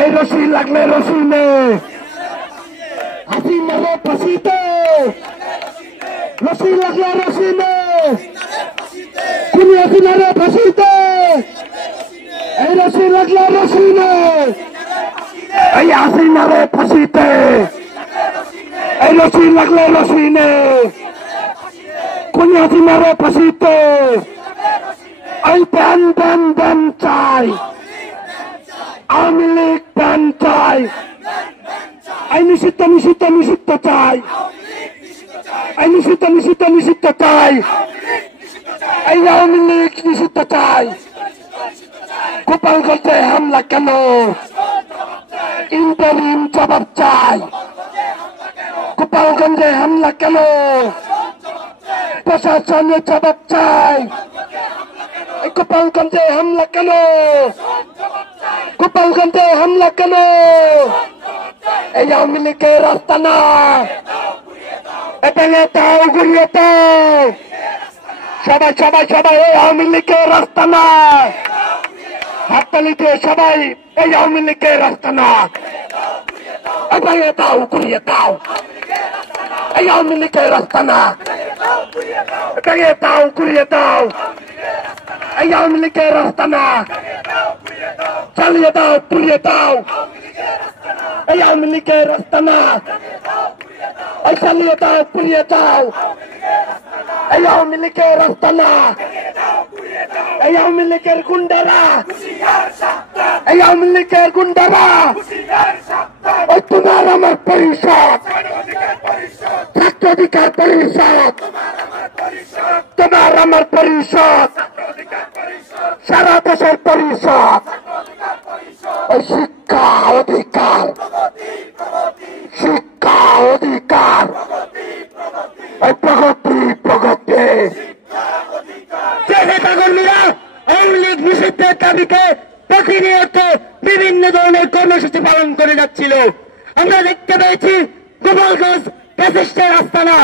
এই রশি লাগলে রশি নে, হাসিনারে ফাঁসিতে, রশি লাগলে রশি নে, খুনি হাসিনারে ফাঁসিতে, এই রশি লাগলে রশি নে, এই হাসিনারে ফাঁসিতে, এই রশি লাগলে রশি নে, খুনি হাসিনারে ফাঁসিতে, এই ব্যান ব্যান ব্যান চাই, আওয়ামী লীগ ব্যান চাই, এই নিষিদ্ধ নিষিদ্ধ নিষিদ্ধ চাই, এই নিষিদ্ধ নিষিদ্ধ নিষিদ্ধ চাই, এই আওয়ামী লীগ নিষিদ্ধ চাই। গোপালগঞ্জে হামলা কেন? ইন্টারিম জবাব চাই। গোপালগঞ্জে হামলা কেন? প্রশাসনের জবাব চাই। গোপালগঞ্জে হামলা কেন? গোপালগঞ্জে হামলা কেন? এই আওয়ামী লীগের রাস্তা না, ভেঙে দাও, ঘুরিয়ে দাও। সবাই সবাই সবাই এই আওয়ামী লীগের রাস্তা না, হাততালি দিয়ে সবাই এই আওয়ামী লীগের রাস্তা না, ভেঙে দাও, ঘুরিয়ে দাও। এই আওয়ামী লীগের রাস্তা না, ভেঙে দাও, ঘুরিয়ে দাও। এই আওয়ামী লীগের রাস্তা না, চালিয়ে দাও, পুড়িয়ে দাও। এই আওয়ামী লীগের রাস্তা না, এই চালিয়ে দাও, পুড়িয়ে দাও। এই আওয়ামী লীগের রাস্তা না, এই আওয়ামী লীগের গুন্ডারা, এই আওয়ামী লীগের গুন্ডারা, ওই তোমার আমার পরিষদ, ছাত্র অধিকার পরিষদ, তোমার আমার পরিষদ, সারা দেশের পরিষদ, ওই শিক্ষা অধিকার, শিক্ষা অধিকার, ওই প্রগতি প্রগতি। নেতাকর্মীরা আওয়ামী লীগ নিষিদ্ধের দাবিতে প্রতিনিয়ত বিভিন্ন ধরনের কর্মসূচি পালন করে যাচ্ছিল। আমরা দেখতে পেয়েছি গোপালগঞ্জ ফ্যাসিস্টের আস্তানা,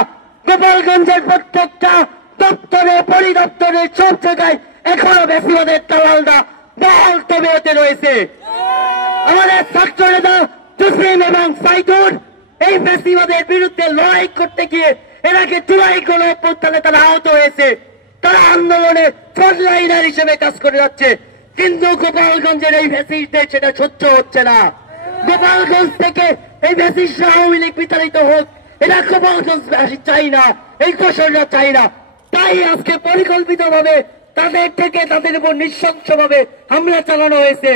গোপালগঞ্জের প্রত্যেকটা দপ্তরে পরিদপ্তরে সব জায়গায় এখনো ফ্যাসিবাদের দালালরা বহাল তবিয়তে রয়েছে। আমাদের ছাত্র নেতা জসিম এবং সাইদুর এই ফ্যাসিবাদের বিরুদ্ধে লড়াই করতে গিয়ে এনাকে জুলাই গণঅভ্যুত্থানে তারা আহত হয়েছে, তারা আন্দোলনে ফ্রন্টলাইনার হিসেবে কাজ করে যাচ্ছে। কিন্তু গোপালগঞ্জের এই ফ্যাসিস্টদের সেটা সহ্য হচ্ছে না। গোপালগঞ্জ থেকে এই ফ্যাসিস্ট আওয়ামী লীগ বিতাড়িত হোক, এরা গোপালগঞ্জ চাই না, এই দোসররা চাই না। তাই আজকে পরিকল্পিত ভাবে তাদের থেকে তাদের উপর নৃশংস ভাবে হামলা চালানো হয়েছে।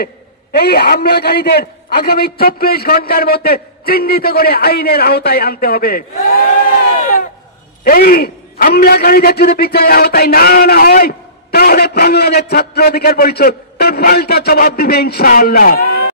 এই হামলাকারীদের আগামী 24 ঘন্টার মধ্যে চিহ্নিত করে আইনের আওতায় আনতে হবে। এই হামলাকারীদের যদি বিচারের আওতায় না আনা হয়, তাহলে বাংলাদেশ ছাত্র অধিকার পরিষদ তার পাল্টা জবাব দিবে ইনশাআল্লাহ।